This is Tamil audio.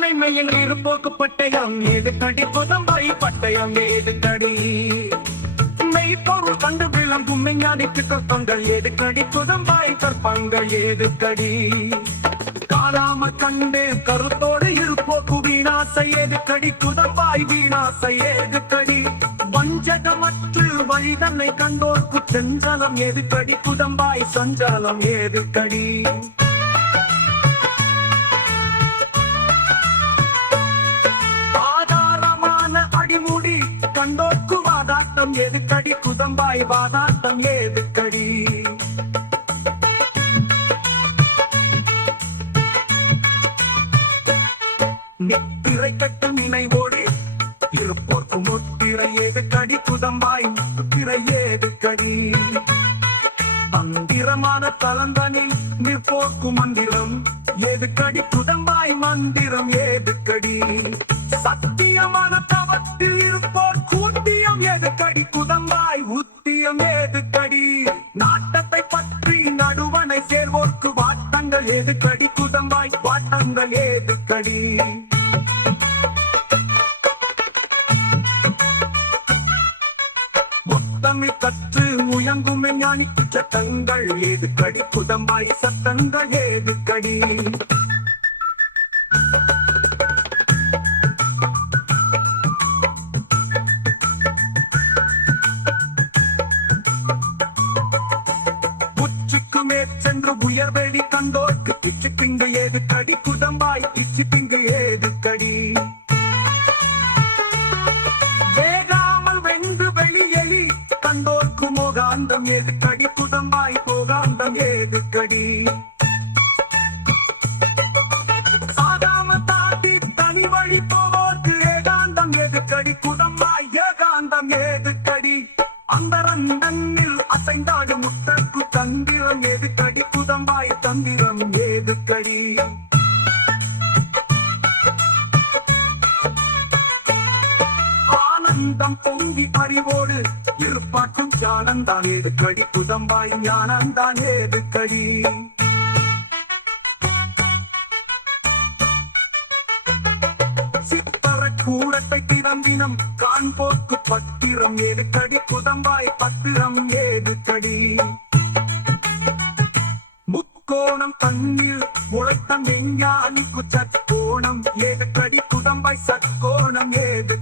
சென்னை மையில் இரு போக்கு பட்டயம். ஏது கடி புதம்பாய் பட்டயம். ஏது கடி? மெய்ப்பொருள் கண்டு விளங்கும் மெஞ்ஞானிக்கு தத்துவங்கள் ஏது கடி புதம்பாய் கற்பங்கள். ஏது கடி? காலாம கண்டு கருத்தோடு இருப்போக்கு வீணாசை. ஏது கடி? குதம்பாய் வீணாசை. ஏது கடி? வஞ்சகமற்று வழிதன்னை கண்டோர்க்கு செஞ்சலம். ஏது கடி? குதம்பாய் சஞ்சலம். ஏது கடி? வாதாட்டம் எதுக்கடி? குதம்பாய் வாதாட்டம் எதுக்கடி? நித்திரை கட்டும் நினைவோடு இருப்போர்க்கும் ஒத்திரை எதுக்கடி? குதம்பாய் முத்திரை எதுக்கடி? மந்திரமான தலந்தனில் நிற்போர்க்கு மந்திரம் எதுக்கடி? குதம்பாய் மந்திரம் எதுக்கடி? சத்தியமான உத்தியம் ஏதுக்கடி? நாட்டத்தை பற்றி நடுவனை சேர்வோர்க்கு வாட்டங்கள் ஏதுக்கடி? குதம்பாய் வாட்டங்கள் ஏதுக்கடி? முத்தமி கற்று முயங்கும் ஞானி சட்டங்கள் ஏது கடி குதம்பாய் சத்தங்கள் ஏது மேற்சென்று உயர்வெளி கண்டோர்க்கு பிச்சு பிங்க ஏது கடி? குதம்பாய் பிச்சு பிங்க ஏது கடி? வேகாமல் வென்று வெளியெளி கண்டோர்க்கு மோகாந்தம் ஏது கடி? குதம்பாய் போகாந்தம் ஏது கடி? சாகாம தாண்டி தனி வழி போவோர்க்கு ஏகாந்தம் ஏது கடி? குதம்பாய் ஏகாந்தம் ஏது தந்திரம் ஏது கடி ஆனந்தம் பொங்கி பறிவோடு இருப்பாட்டும் ஞானந்தான் ஏது கடி? குதம்பாய் ஞானந்தான் ஏது கடி? கூடத்தை திறம்பினம் காண்போக்கு பத்திரம் ஏது கடி? புதம்பாய் பத்திரம் ஏது கடி? முக்கோணம் தண்ணீர் முளைத்தம் விஞ்ஞானி குச்சக்கோணம் ஏதுக்கடி கடி குதம்பாய் சட்கோணம் ஏது